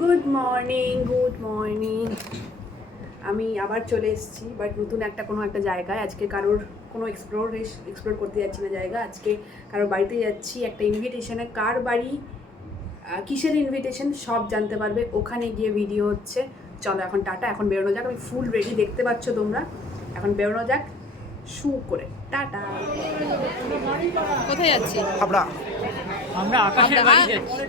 Good morning. আমি আবার চলে এসেছি, বাট নতুন কোনো একটা জায়গায়। আজকে কারোর কোনো এক্সপ্লোর করতে যাচ্ছি না জায়গা। আজকে কারোর বাড়িতে যাচ্ছি, একটা ইনভিটেশনে। কার বাড়ি, কিসের ইনভিটেশন সব জানতে পারবে, ওখানে গিয়ে ভিডিও হচ্ছে। চলো এখন টাটা, এখন বেরোনো যাক। আমি ফুল রেডি, দেখতে পাচ্ছ তোমরা। এখন বেরোনো যাক শু করে। টাটা। কোথায় যাচ্ছি? আমরা আকাশের বাড়ি যাচ্ছি।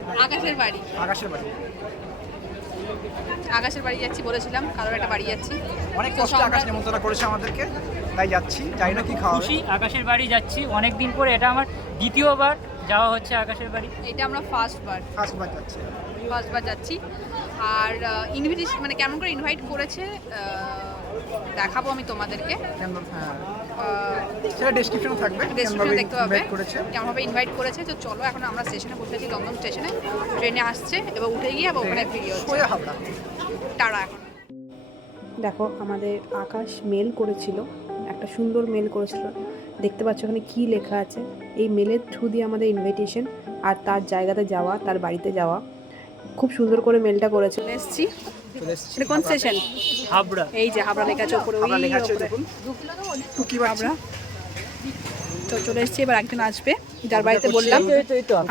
আকাশের বাড়ি যাচ্ছি বলেছিলাম, কারোর একটা বাড়ি যাচ্ছি। অনেক কষ্ট আকাশ নেমন্তন্ন করেছে আমাদেরকে, তাই যাচ্ছি। জানি না কি খাওয়া খুশি আকাশের বাড়ি যাচ্ছি অনেক দিন পরে। এটা আমার দ্বিতীয়বার যাওয়া হচ্ছে আকাশের বাড়ি। এটা আমরা ফার্স্টবার যাচ্ছি। আর ইনভিটেশন মানে কেমন করে ইনভাইট করেছে দেখাবো আমি তোমাদেরকে। সেটা ডেসক্রিপশনে থাকবে, ডেসক্রিপশনে দেখতে পাবে করেছে কেমনভাবে ইনভাইট করেছে। তো চলো এখন আমরা স্টেশনে বসে আছি, দমদম স্টেশনে। ট্রেনে আসছে, এবার উঠে গিয়ে আবার ওখানে ফিরে হচ্ছে টাড়া। এখন দেখো আমাদের আকাশ মেল করেছিল, একটা সুন্দর মেল করেছিল। দেখতে পাচ্ছ ওখানে কি লেখা আছে। এই মেলের থ্রু দিয়ে আমাদের ইনভিটেশন আর তার জায়গাতে যাওয়া, তার বাড়িতে যাওয়া। খুব সুন্দর করে মেলটা করেছে। এসেছি। এটা কোন স্টেশন? হাবড়া। এই যে হাবড়া লেখা আছে উপরে, ওই দেখুন টুকি হাবড়া। তো চলে এসেছি, এবার একজন আসবে যার বাড়িতে বললাম।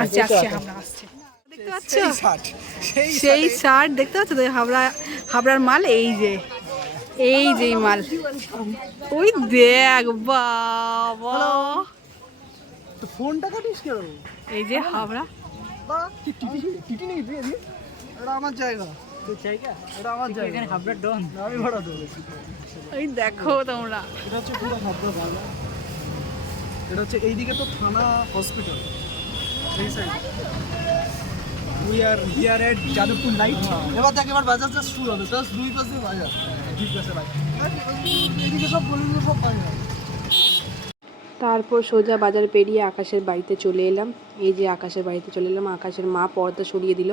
আসছে হাবড়া আসছে, দেখতে পাচ্ছ সেই শার্ট দেখতে পাচ্ছ তো? হাবড়ার মাল। এই যে মাল, ওই দেখ বাবা। ফোনটা কাটিস কেন? এই যে হাবড়া। টিটি নেই তুই এদিকে? এটা আমার জায়গা। তুই জায়গা? এটা আমার জায়গা। এখানে হাবড়ার ডন। আমি ভাড়া দেবো। ওই দেখো তোমরা, এটা হচ্ছে পুরো হাবড়া বাংলা। এটা হচ্ছে এইদিকে তো থানা হসপিটাল, এই side. We are here at Jadavpur light. এবার দেখ, এবার বাজার জাস্ট শুরু হবে। জাস্ট দুই পাশে বাজার, ঠিক আছে ভাই। এদিকে সব গলিগুলো সব বাজার। তারপর সোজা বাজার পেরিয়ে আকাশের বাড়িতে চলে এলাম। এই যে আকাশের বাড়িতে চলে এলাম। আকাশের মা পর্দা সরিয়ে দিল।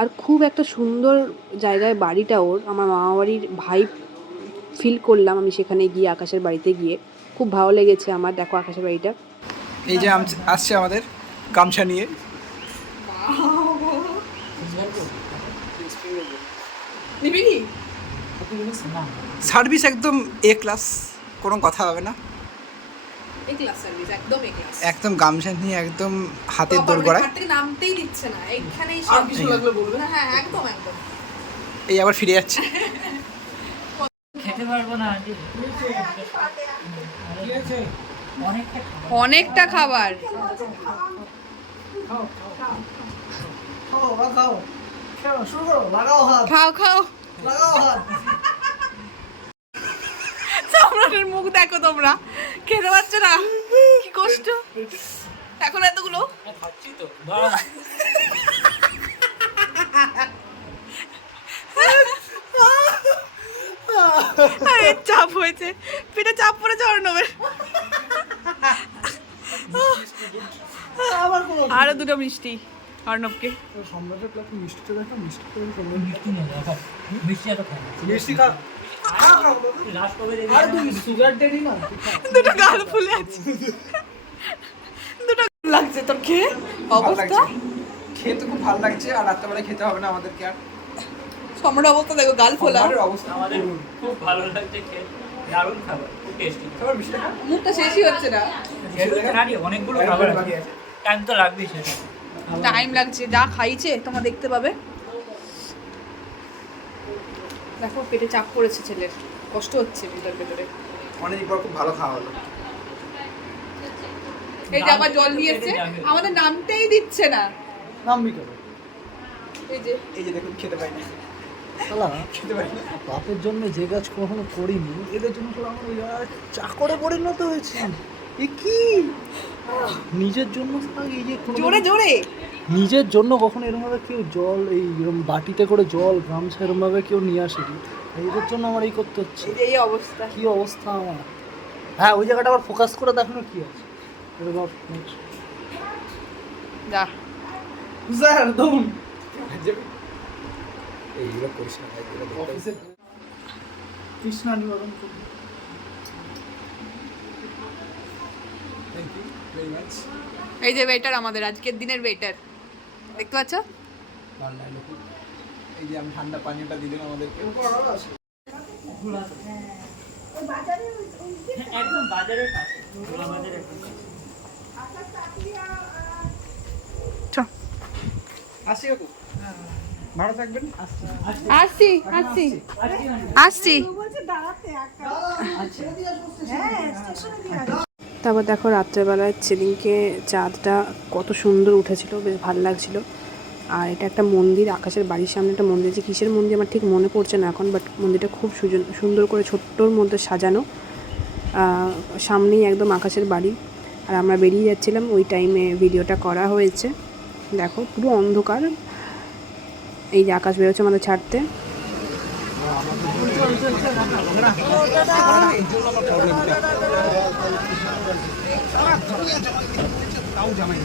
আর খুব একটা সুন্দর জায়গায় বাড়িটা ওর। আমার মামা বাড়ির ভাই ফিল করলাম আমি সেখানে গিয়ে, আকাশের বাড়িতে গিয়ে। খুব ভালো লেগেছে আমার। দেখো আকাশের বাড়িটা। এই যে আসছে আমাদের গামছা নিয়ে। সার্ভিস একদম এ ক্লাস, কোনো কথা হবে না। একদম গামছা নিয়ে একদম হাতের দোরগড়ায়। নামতেই দিচ্ছে না, এইখানেই একদম। এই আবার ফিরে যাচ্ছে। খেতে পারবো না। অনেকটা খাবার। খাও সম্রাটের মুখ দেখো তোমরা, খেতে পারছো না, কি কষ্ট এখন এতগুলো। খাচ্ছি তো। চাপ হয়েছে, পেটে চাপ পড়েছে অর্ণবের। আরো দুটো মিষ্টি অর্ণবকে। সম্রাটের প্লাস মিষ্টি তো দেখা, মিষ্টি তো মিষ্টি নিয়ে দেখা। মিষ্টি এত খাই না। মিষ্টি খা। লাস্ট কবে দেখি? আরে তুই সুগার ডেডি না? দুটো গাল ফুলে আছে, দুটো লাগছে তোর খেয়ে অবস্থা। খেয়ে তো খুব ভালো লাগছে। আর রাত্রেবেলা খেতে হবে না আমাদেরকে আর। সম্রাট অবস্থা দেখো, গাল ফোলা। সম্রাটের অবস্থা আমাদের খুব ভালো লাগছে খেয়ে। দারুণ খাবার, খুব টেস্টি। খাবার মিষ্টি খা। মুখটা শেষই হচ্ছে না। অনেকগুলো খাবার বাকি আছে। টাইম তো লাগবেই সেটা। টাইম লাগছে, যা খাইছে তোমরা দেখতে পাবে। দেখো পেটে চাপ পড়েছে ছেলের, কষ্ট হচ্ছে ভেতরে। অনেকবার খুব ভালো খাওয়া হলো। এই যে আবার জল নিয়ে এসছে, আমাদের নামতেই দিচ্ছে না। নামবি কেন? এই যে দেখুন খেতে পাই না। খেতে পাই না। বাপের জন্য যে কাজ কখনো করিনি, এদের জন্য তো আমরা চাকরে পরিণত হয়েছি। এ কি নিজের জন্য এই যে জোরে নিজের জন্য কখনো এরকমভাবে কেউ জল এরকম বাটিতে করে জল গামছা এরকমভাবে কেউ নিয়ে আসেনি। এদের জন্য আমার এই করতে হচ্ছে। এই অবস্থা, কি অবস্থা আমার। হ্যাঁ, ওই জায়গাটা আবার ফোকাস করে দেখানো কি আছে। যা স্যার দম এইগুলো করিস না ভাই, অফিসে কৃষ্ণা নিবারণ করবি। Thank you very much. এই যে ওয়েটার, আমাদের আজকের দিনের ওয়েটার দেখতে পাচ্ছ। এই যে আমি ঠান্ডা পানীয়টা দিলেন আমাদেরকে। একদম বাজারের কাছে, ভোলা বাজারের কাছে। আসি কাকু, ভালো থাকবেন। আসছি আসছি আসছি। তারপর দেখো রাত্রেবেলায় সেদিনকে চাঁদটা কত সুন্দর উঠেছিল, বেশ ভালো লাগছিল। আর এটা একটা মন্দির, আকাশের বাড়ির সামনে একটা মন্দির আছে, কিসের মন্দির আমার ঠিক মনে পড়ছে না এখন, বাট মন্দিরটা খুব সুন্দর করে ছোট্টর মধ্যে সাজানো। সামনেই একদম আকাশের বাড়ি। আর আমরা বেরিয়ে যাচ্ছিলাম, ওই টাইমে ভিডিওটা করা হয়েছে। দেখো পুরো অন্ধকার, এই যে আকাশ বেরোচ্ছে আমাদের ছাড়তে। তাও জামাই